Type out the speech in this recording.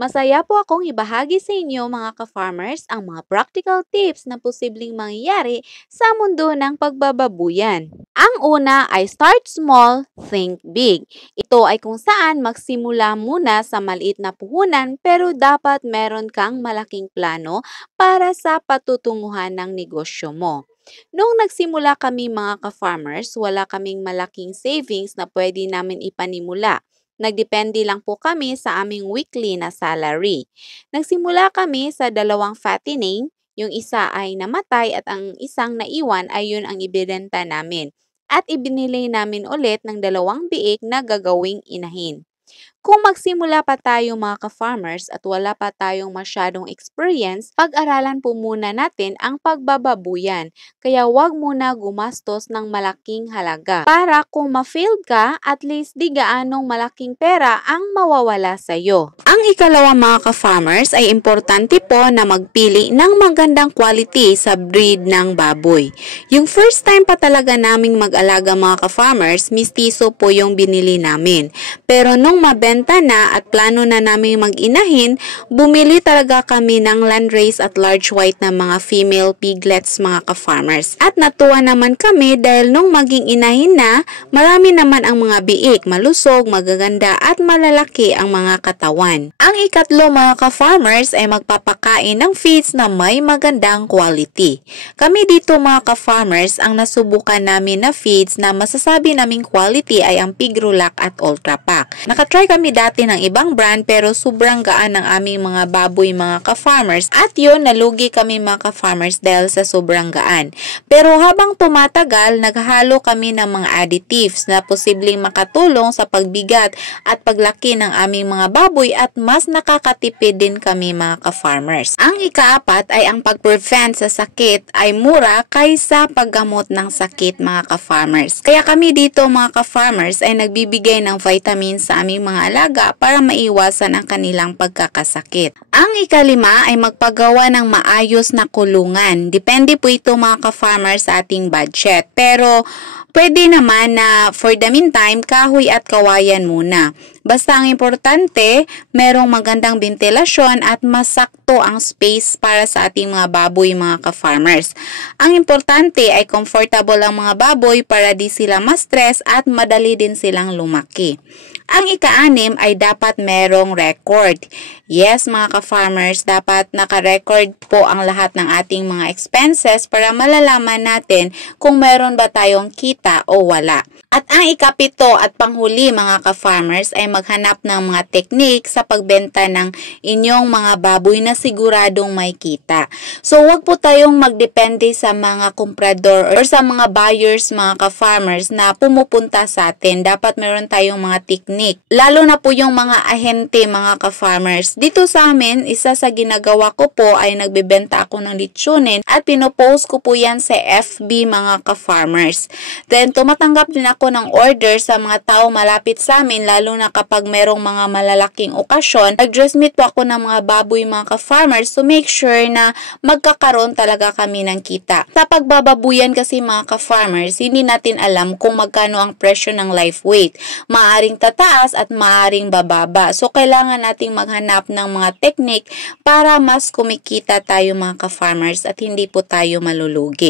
Masaya po akong ibahagi sa inyo mga ka-farmers ang mga practical tips na posibleng mangyayari sa mundo ng pagbababuyan. Ang una ay start small, think big. Ito ay kung saan magsimula muna sa maliit na puhunan pero dapat meron kang malaking plano para sa patutunguhan ng negosyo mo. Nung nagsimula kami mga ka-farmers, wala kaming malaking savings na pwede namin ipanimula. Nagdepende lang po kami sa aming weekly na salary. Nagsimula kami sa 2 fattening, yung isa ay namatay at ang isang naiwan ay yun ang ibinenta namin. At ibinili namin ulit ng 2 biik na gagawing inahin. Kung magsimula pa tayo mga ka-farmers at wala pa tayong masyadong experience, pag-aralan po muna natin ang pagbababuyan. Kaya wag muna gumastos ng malaking halaga. Para kung ma-failed ka, at least di gaanong malaking pera ang mawawala sa'yo. Ang ikalawa mga ka-farmers ay importante po na magpili ng magandang quality sa breed ng baboy. Yung first time pa talaga naming mag-alaga mga ka-farmers, mistiso po yung binili namin. Pero nung mabenta na at plano na namin mag-inahin, bumili talaga kami ng landrace at large white na mga female piglets mga ka-farmers. At natuwa naman kami dahil nung maging inahin na, marami naman ang mga biik, malusog, magaganda at malalaki ang mga katawan. Ang ikatlo mga ka-farmers ay magpapakain ng feeds na may magandang quality. Kami dito mga ka-farmers, ang nasubukan namin na feeds na masasabi naming quality ay ang Pigrulac at Ultra Pack. Nakatry kami dati ng ibang brand pero sobrang gaan ng aming mga baboy mga ka-farmers at yun nalugi kami mga ka-farmers dahil sa sobrang gaan. Pero habang tumatagal, naghalo kami ng mga additives na posibleng makatulong sa pagbigat at paglaki ng aming mga baboy at mas nakakatipid din kami mga ka-farmers. Ang ikaapat ay ang pag-prevent sa sakit ay mura kaysa paggamot ng sakit mga ka-farmers. Kaya kami dito mga ka-farmers ay nagbibigay ng vitamins sa aming mga alaga para maiwasan ang kanilang pagkakasakit. Ang ikalima ay magpagawa ng maayos na kulungan. Depende po ito mga ka-farmers sa ating budget. Pero pwede naman na for the meantime, kahoy at kawayan muna. Basta ang importante, merong magandang ventilasyon at masakto ang space para sa ating mga baboy mga ka-farmers. Ang importante ay comfortable ang mga baboy para di sila ma-stress at madali din silang lumaki. Ang ika-6 ay dapat merong record. Yes mga ka-farmers, dapat naka-record po ang lahat ng ating mga expenses para malalaman natin kung meron ba tayong kita o wala. At ang ika-7 at panghuli mga ka-farmers ay maghanap ng mga technique sa pagbenta ng inyong mga baboy na siguradong may kita. So wag po tayong magdepende sa mga komprador or sa mga buyers mga ka-farmers na pumupunta sa atin. Dapat meron tayong mga technique. Lalo na po yung mga ahente mga ka-farmers. Dito sa amin, isa sa ginagawa ko po ay nagbebenta ako ng litsunin at pinopost ko po yan sa FB mga ka-farmers. Then tumatanggap din ako ng order sa mga tao malapit sa amin, lalo na kapag merong mga malalaking okasyon. Nag-dress meet po ako ng mga baboy mga ka-farmers to make sure na magkakaroon talaga kami ng kita. Sa pagbababuyan kasi mga ka-farmers, hindi natin alam kung magkano ang presyo ng live weight. Maaring tataas at maaring bababa. So kailangan nating maghanap ng mga technique para mas kumikita tayo mga ka-farmers at hindi po tayo malulugi.